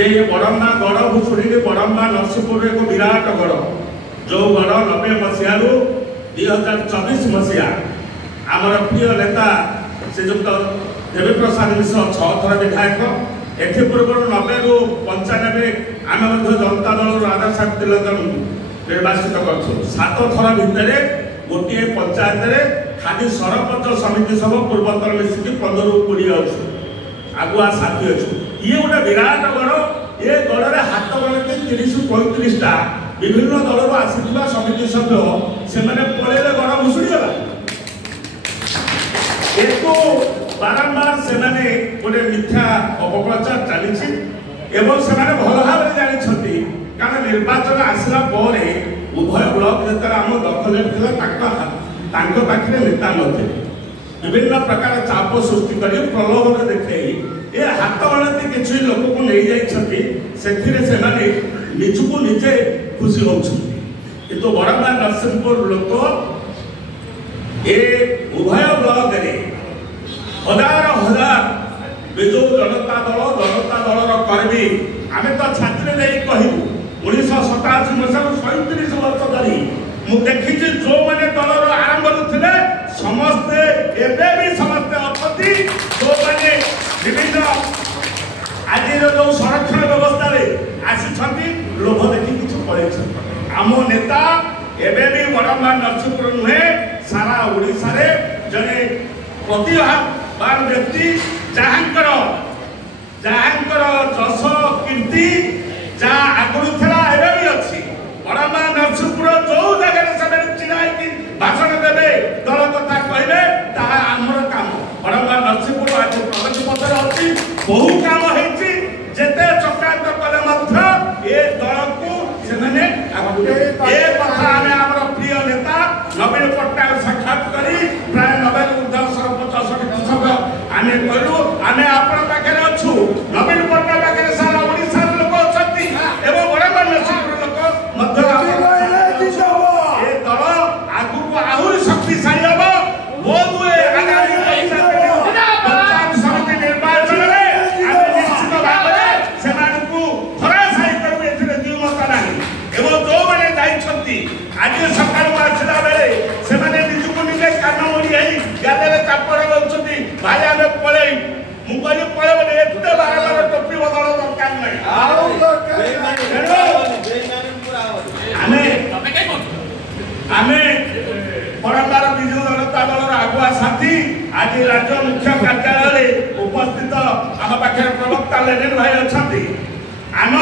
जे बड़म्बा गढ़ भूषुणी बड़म्बा नरसिंहपुर एक विराट गढ़ जो गढ़ 90 मसीह 2024 मसीहा आमर प्रिय नेता श्रीजुक्त देवी प्रसाद मिश्र 6 थर विधायक एपूर्व 90 रु 95 आम जनता दल राधा साहेब तिलकन निर्वाचित करूँ 7 थर भितर गोटे पंचायत खाली सरपंच समिति सब पूर्वतर मिसिकी 15 रु 20 अच्छु आगुआ साथी अच्छु ये गोटे विराट गढ़ ये गढ़ में हाथ गणति 30-35टा विभिन्न दल आसीथिबा समिति सभ्य से पलैले गढ़ भुशुड़ीगला एको बारंबार से गोटे मिथ्या अपप्रचार चली भल भाव जानी कारण निर्वाचन आसला उभय ब्लक जेतर आम दखल पाखे नेता नथे विभिन्न प्रकार चाप सृष्टि कर प्रलोभन देखे ये हाथ गणति किसी लोक को नहीं जाने निजको निजे खुशी होती बड़म्बा नरसिंहपुर लोक ए उभय ब्लक हजार हजार विजु जनता दल कर्मी आम तो छात्री नहीं कहूँ 1987 मसीह 37 वर्ष धरी मुझे देखी जो मैंने दलर आरंभ थे समस्ते एवं भी समस्ते अच्छा जो मैंने विभिन्न आज जो संरक्षण व्यवस्था आसी लोभ देखी किसी पड़े आम नेता एवं भी बड़म्बा नरसिंहपुर नुहे सारा ओडिशा रे जने प्रतिभावान व्यक्ति जहाँकर जश कीर्ति जहाँ आगुरी था एवं भी अच्छी बड़म्बा नरसिंहपुर जो जगह से चिड़ाई भाषण देवे दल कथा कहले आमर काम बड़म्बा नरसिंहपुर आज प्रगति पथर अच्छी बहु काम होती जेते चक्रांत कले ए दल को प्रिय नेता नवीन पट्टनायक साक्षात करी प्राय 90 ऊर्ध्व सरपंच समिति सभ्य आम कहलु आम आपण पाखे अच्छु नवीन पट्टनायक पाखे सारा ओडिशा लोक अच्छी एवं बड़म्बा नरसिंहपुर लोक मध्य ए दल आगु को आहुरी शक्तिशाली हम बहुत हुए आगामी पंचायत समिति निर्वाचन में निश्चित भाव से धराशायी करू ए द्विमत नहीं एवं जो मैंने जाइछंती आज सकाळ आसला बेले से निजको निजे कान ओढ़ी गाले चापड़ बोलते भाई आम पड़े मुझे पड़े बोले एते बार टोपी बदल दरकार नहीं बड़म्बार विजु जनता दल आगुआ साथी आज राज्य मुख्य कार्यालय उपस्थित आम पाखे प्रवक्ता लेनिन भाई अच्छा आम